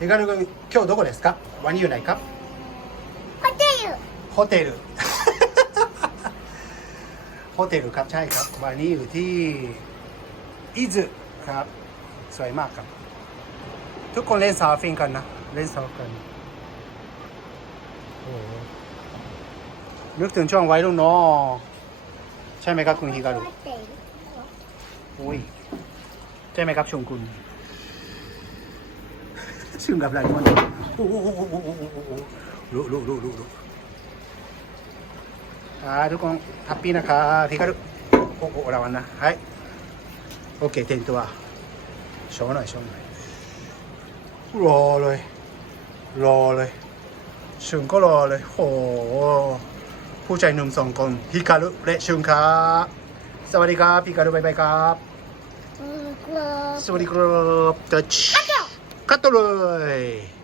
ヒカル君今日どこですかワニユないかホテルホテル โฮเทลครับใช่ครับวันนี้อยู่ที่อิซึครับ สวยมากครับ ทุกคนเล่นซาฟิงกันนะ เล่นซาฟกันโอ้โหนึกถึงช่วงวัยรุ่นเนาะใช่ไหมครับคุณฮิการุ ホテル อุ้ยใช่ไหมครับชงคุณ Şunu kaplar. Lu lu lu lu lu. はい、どこん、โッピーなか、ピนル。お、おโอเคเต็มตัวช่。しょうがない、しょうがない。รอเลย รอเลยชื่นก็รอเลยโหผู้ใจหนุ่มสองคนพิการุและชื่นครับสวัสดีครับพิการุบายบายครับ สวัสดีครับเจอ คัตโตเลย